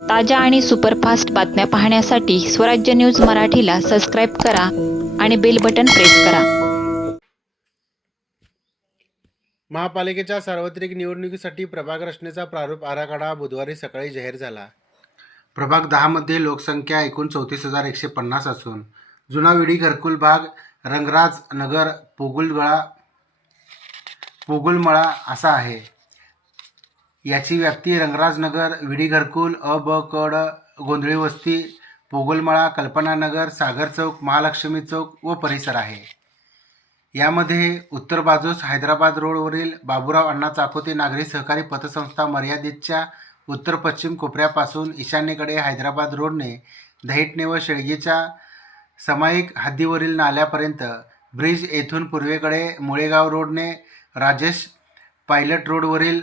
ताज्या आणि सुपरफास्ट बातम्या पाहण्यासाठी स्वराज्य न्यूज मराठीला सबस्क्राईब करा आणि बेल बटन प्रेस करा. महापालिकेच्या सार्वत्रिक निवडणुकीसाठी प्रभाग रचनेचा प्रारूप आराखडा बुधवारी सकाळी जाहीर झाला. प्रभाग दहामध्ये लोकसंख्या एकूण चौतीस हजार एकशे पन्नास असून जुना विडी घरकुल भाग रंगराज नगर पोगुलगळा पोगुलमळा असा आहे. याची व्याप्ती रंगराजनगर विडी घरकुल अ ब कड गोंधळी वस्ती पोगलमळा कल्पनानगर सागर चौक महालक्ष्मी चौक व परिसर आहे. यामध्ये उत्तर बाजूस हैदराबाद रोडवरील बाबूराव अण्णा चाकोते नागरी सहकारी पतसंस्था मर्यादितच्या उत्तर पश्चिम कोपऱ्यापासून ईशान्येकडे हैदराबाद रोडने दहिटणे व शेळगेच्या समायिक हद्दीवरील नाल्यापर्यंत ब्रिज येथून पूर्वेकडे मुळेगाव रोडने राजेश पायलट रोडवरील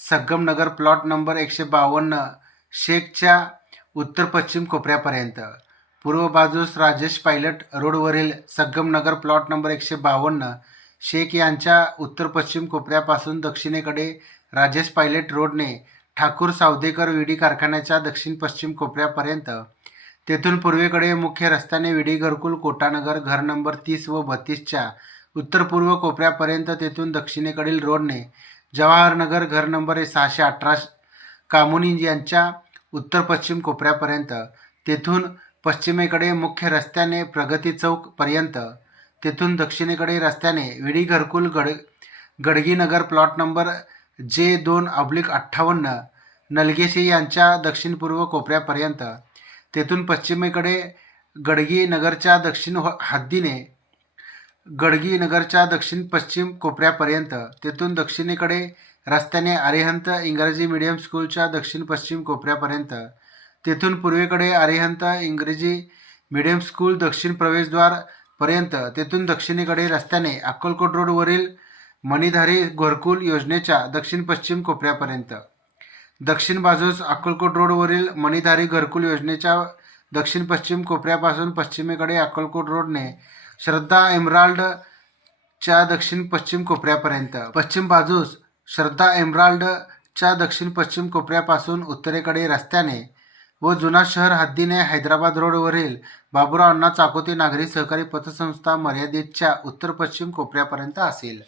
संगमनगर प्लॉट नंबर एकशे बावन्न शेखच्या उत्तर पश्चिम कोपऱ्यापर्यंत. पूर्व बाजूस राजेश पायलट रोडवरील संगमनगर प्लॉट नंबर एकशे बावन्न शेख यांच्या उत्तर पश्चिम कोपऱ्यापासून दक्षिणेकडे राजेश पायलट रोडने ठाकूर सावदेकर विडी कारखान्याच्या दक्षिण पश्चिम कोपऱ्यापर्यंत. तेथून पूर्वेकडे मुख्य रस्त्याने विडी घरकुल कोटानगर घर नंबर तीस व बत्तीसच्या उत्तर पूर्व कोपऱ्यापर्यंत तेथून दक्षिणेकडील रोडने जवाहरनगर घर नंबर सहाशे अठरा कामुनी यांच्या उत्तर पश्चिम कोपऱ्यापर्यंत. तेथून पश्चिमेकडे मुख्य रस्त्याने प्रगती चौकपर्यंत तेथून दक्षिणेकडे रस्त्याने विडी घरकुल गड गडगीनगर प्लॉट नंबर जे दोन अब्लिक अठ्ठावन्न नलगेशी यांच्या दक्षिण पूर्व कोपऱ्यापर्यंत. तेथून पश्चिमेकडे गडगीनगरच्या दक्षिण हद्दीने गडगी नगरच्या दक्षिण पश्चिम कोपऱ्यापर्यंत तेथून दक्षिणेकडे रस्त्याने आर्यहंत इंग्रजी मीडियम स्कूलच्या दक्षिण पश्चिम कोपऱ्यापर्यंत तेथून पूर्वेकडे आर्यहंत इंग्रजी मीडियम स्कूल दक्षिण प्रवेशद्वार पर्यंत तेथून दक्षिणेकडे रस्त्याने अक्कलकोट रोडवरील मणिधारी घरकुल योजनेच्या दक्षिण पश्चिम कोपऱ्यापर्यंत दक्षिण बाजूस अक्कलकोट रोडवरील मणिधारी घरकुल योजनेच्या दक्षिण पश्चिम कोपऱ्यापासून पश्चिमेकडे अक्कलकोट रोडने श्रद्धा एमराल्डच्या दक्षिण पश्चिम कोपऱ्यापर्यंत. पश्चिम बाजूस श्रद्धा एमराल्डच्या दक्षिण पश्चिम कोपऱ्यापासून उत्तरेकडे रस्त्याने व जुना शहर हद्दीने हैदराबाद रोडवरील बाबुराव अण्णा चाकोते नागरी सहकारी पतसंस्था मर्यादितच्या उत्तर पश्चिम कोपऱ्यापर्यंत असेल.